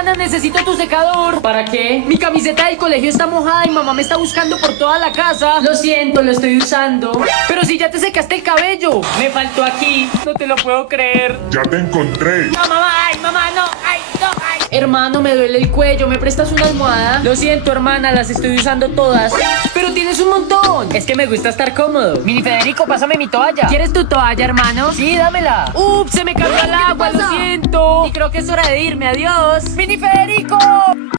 hermana, necesito tu secador. ¿Para qué? Mi camiseta del colegio está mojada y mamá me está buscando por toda la casa. Lo siento, lo estoy usando. Pero si ya te secaste el cabello. Me faltó aquí. No te lo puedo creer. Ya te encontré. No, mamá, ay, mamá, no, ay, no, ay. Hermano, me duele el cuello. ¿Me prestas una almohada? Lo siento, hermana, las estoy usando todas. Pero tienes un montón. Es que me gusta estar cómodo. Mini Federico, pásame mi toalla. ¿Quieres tu toalla, hermano? Sí, dámela. Ups, se me cayó al agua, lo pasa? siento. Y creo que es hora de irme, adiós. ¡Mini Federico!